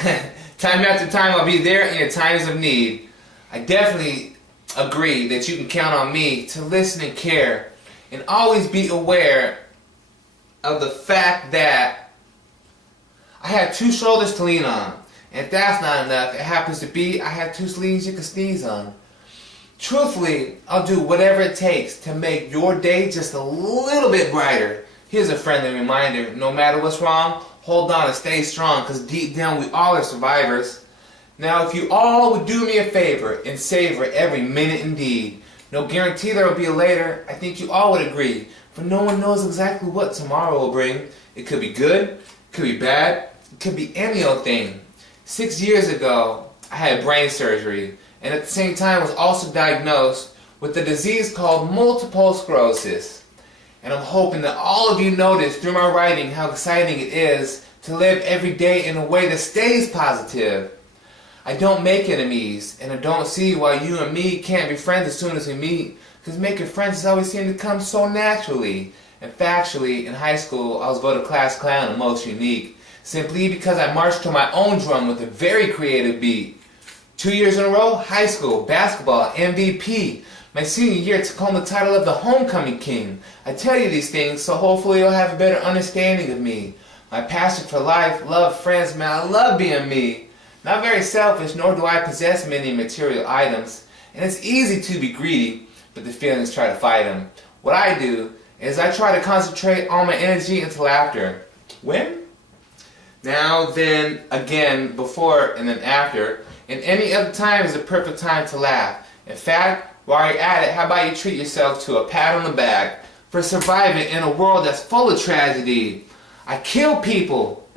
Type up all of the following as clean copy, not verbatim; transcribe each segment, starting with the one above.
Time after time, I'll be there in your times of need. I definitely agree that you can count on me to listen and care, and always be aware of the fact that I have two shoulders to lean on. And if that's not enough, it happens to be I have two sleeves you can sneeze on. Truthfully, I'll do whatever it takes to make your day just a little bit brighter. Here's a friendly reminder, no matter what's wrong, hold on and stay strong, because deep down we all are survivors. Now if you all would do me a favor and savor every minute indeed, no guarantee there will be a later, I think you all would agree, for no one knows exactly what tomorrow will bring. It could be good, it could be bad, it could be any old thing. 6 years ago, I had brain surgery, and at the same time was also diagnosed with a disease called Multiple Sclerosis. And I'm hoping that all of you notice through my writing how exciting it is to live every day in a way that stays positive. I don't make enemies, and I don't see why you and me can't be friends as soon as we meet, because making friends has always seemed to come so naturally. And factually, in high school, I was voted class clown and most unique, simply because I marched to my own drum with a very creative beat. 2 years in a row, high school, basketball, MVP. My senior year took home the title of the Homecoming King. I tell you these things so hopefully you'll have a better understanding of me. My passion for life, love, friends, man, I love being me. Not very selfish, nor do I possess many material items. And it's easy to be greedy, but the feelings try to fight them. What I do is I try to concentrate all my energy into laughter. When? Now, then, again, before and then after. And any other time is the perfect time to laugh. In fact, while you're at it, how about you treat yourself to a pat on the back for surviving in a world that's full of tragedy. I kill people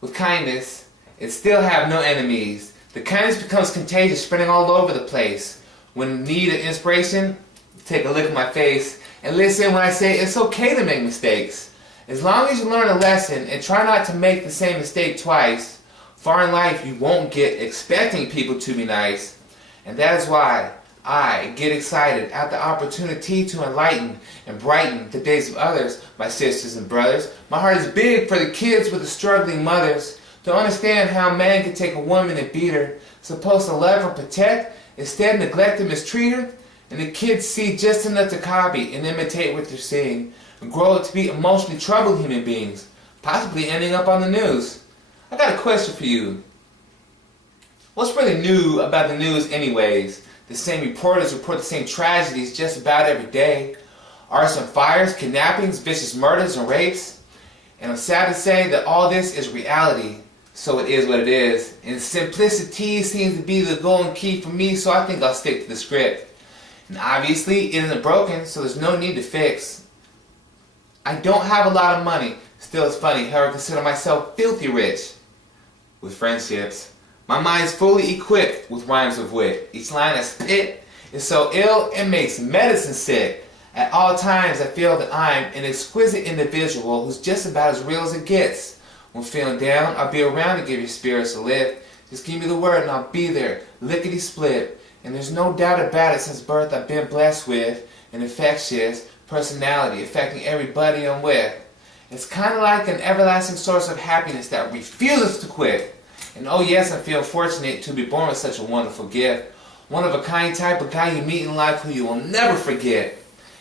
with kindness and still have no enemies. The kindness becomes contagious, spreading all over the place. When in need of inspiration, take a look at my face and listen when I say it's okay to make mistakes. As long as you learn a lesson and try not to make the same mistake twice, far in life you won't get expecting people to be nice. And that is why I get excited at the opportunity to enlighten and brighten the days of others, my sisters and brothers. My heart is big for the kids with the struggling mothers, to understand how a man can take a woman and beat her, supposed to love and protect, instead neglect and mistreat her, and the kids see just enough to copy and imitate what they're seeing, and grow up to be emotionally troubled human beings, possibly ending up on the news. I got a question for you. What's really new about the news anyways? The same reporters report the same tragedies just about every day. Arson fires, kidnappings, vicious murders and rapes. And I'm sad to say that all this is reality. So it is what it is. And simplicity seems to be the golden key for me, so I think I'll stick to the script. And obviously it isn't broken, so there's no need to fix. I don't have a lot of money. Still, it's funny how I consider myself filthy rich with friendships. My mind's fully equipped with rhymes of wit. Each line I spit is so ill it makes medicine sick. At all times I feel that I'm an exquisite individual who's just about as real as it gets. When feeling down, I'll be around to give your spirits a lift. Just give me the word and I'll be there, lickety split. And there's no doubt about it, since birth I've been blessed with an infectious personality affecting everybody I'm with. It's kind of like an everlasting source of happiness that refuses to quit. And oh yes, I feel fortunate to be born with such a wonderful gift. One of a kind type of guy you meet in life who you will never forget.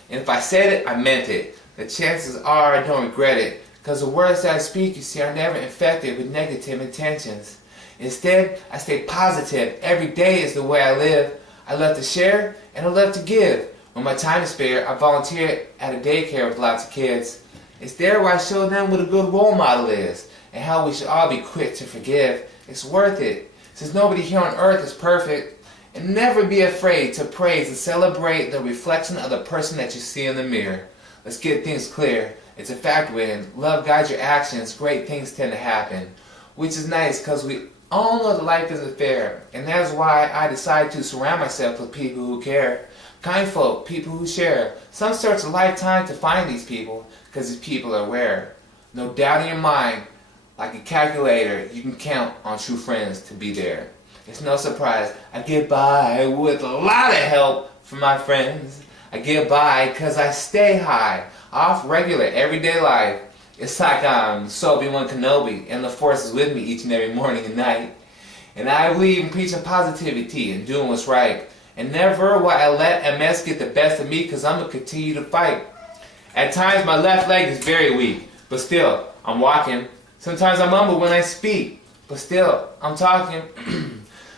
And if I said it, I meant it. The chances are I don't regret it, because the words that I speak, you see, are never infected with negative intentions. Instead, I stay positive. Every day is the way I live. I love to share and I love to give. When my time is spare, I volunteer at a daycare with lots of kids. It's there where I show them what a good role model is and how we should all be quick to forgive. It's worth it, since nobody here on earth is perfect. And never be afraid to praise and celebrate the reflection of the person that you see in the mirror. Let's get things clear. It's a fact when love guides your actions, great things tend to happen. Which is nice, because we all know that life isn't fair. And that is why I decided to surround myself with people who care. Kind folk, people who share. Some search a lifetime to find these people, because these people are rare. No doubt in your mind, like a calculator, you can count on true friends to be there. It's no surprise I get by with a lot of help from my friends. I get by because I stay high, off regular everyday life. It's like I'm Obi-Wan Kenobi, and the Force is with me each and every morning and night. And I believe in preaching positivity and doing what's right. And never will I let MS get the best of me, because I'm going to continue to fight. At times my left leg is very weak, but still, I'm walking. Sometimes I mumble when I speak, but still, I'm talking.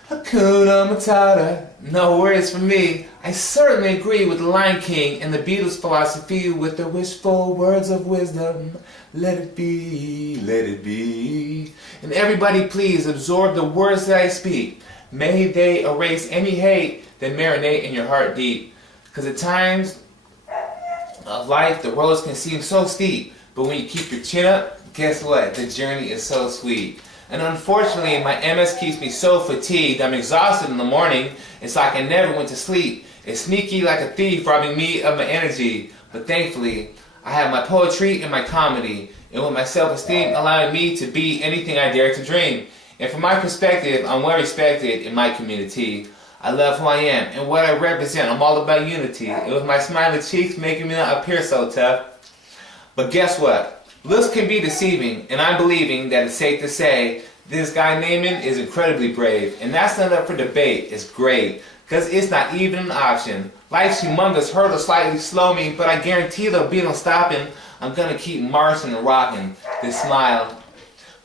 Hakuna Matata, no worries for me. I certainly agree with the Lion King and the Beatles' philosophy with their wishful words of wisdom. Let it be, let it be. And everybody please absorb the words that I speak. May they erase any hate that marinate in your heart deep. Because at times of life, the roads can seem so steep, but when you keep your chin up, guess what? The journey is so sweet. And unfortunately, my MS keeps me so fatigued, I'm exhausted in the morning. It's like I never went to sleep. It's sneaky like a thief, robbing me of my energy. But thankfully, I have my poetry and my comedy, and with my self-esteem allowing me to be anything I dare to dream. And from my perspective, I'm well respected in my community. I love who I am and what I represent. I'm all about unity. And with my smiling cheeks making me not appear so tough. But guess what? Looks can be deceiving, and I'm believing that it's safe to say this guy Naaman is incredibly brave. And that's not up for debate. It's great, because it's not even an option. Life's humongous hurdles slightly slow me, but I guarantee there'll be no stopping. I'm going to keep marching and rocking this smile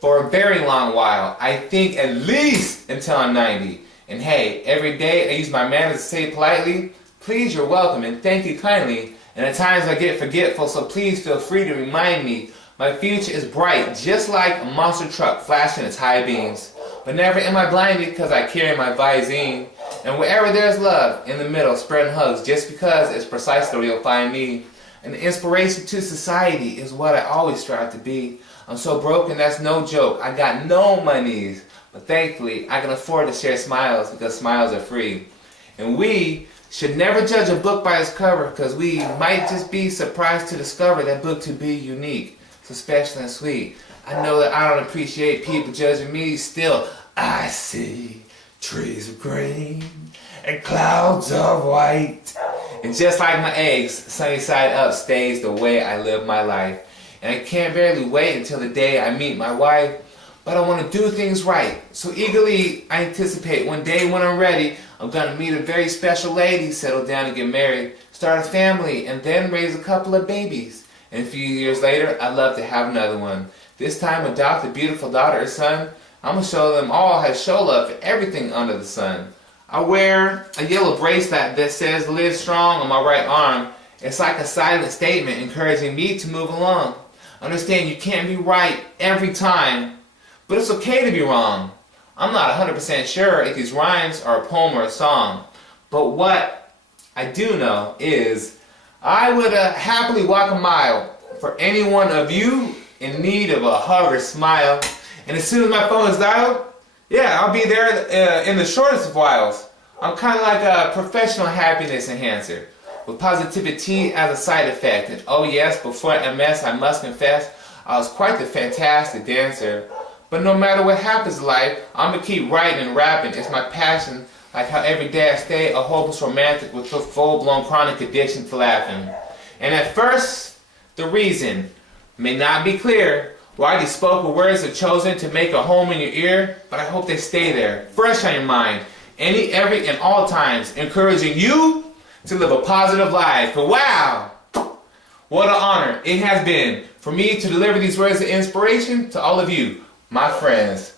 for a very long while. I think at least until I'm 90. And hey, every day I use my manners to say politely, please, you're welcome, and thank you kindly. And at times I get forgetful, so please feel free to remind me. My future is bright, just like a monster truck flashing its high beams. But never am I blinded, because I carry my Visine. And wherever there's love, in the middle, spreading hugs, just because it's precisely where you'll find me. An inspiration to society is what I always strive to be. I'm so broken, that's no joke. I got no monies. But thankfully, I can afford to share smiles, because smiles are free. And we should never judge a book by its cover, because we might just be surprised to discover that book to be unique. So special and sweet. I know that I don't appreciate people judging me. Still, I see trees of green and clouds of white. And just like my eggs, sunny side up stays the way I live my life. And I can't barely wait until the day I meet my wife. But I want to do things right. So eagerly I anticipate one day when I'm ready, I'm going to meet a very special lady, settle down and get married, start a family, and then raise a couple of babies. And a few years later, I'd love to have another one. This time, adopt a beautiful daughter or son. I'm going to show them all how to show love for everything under the sun. I wear a yellow bracelet that says live strong on my right arm. It's like a silent statement encouraging me to move along. Understand you can't be right every time, but it's okay to be wrong. I'm not 100% sure if these rhymes are a poem or a song, but what I do know is I would happily walk a mile for any one of you in need of a hug or smile. And as soon as my phone is dialed, yeah, I'll be there in the shortest of whiles. I'm kind of like a professional happiness enhancer with positivity as a side effect. And oh yes, before MS, I must confess, I was quite the fantastic dancer. But no matter what happens in life, I'm going to keep writing and rapping. It's my passion. Like how every day I stay a hopeless romantic with a full-blown chronic addiction to laughing. And at first, the reason may not be clear why these spoken words are chosen to make a home in your ear, but I hope they stay there, fresh on your mind, any, every, and all times, encouraging you to live a positive life. But wow, what an honor it has been for me to deliver these words of inspiration to all of you, my friends.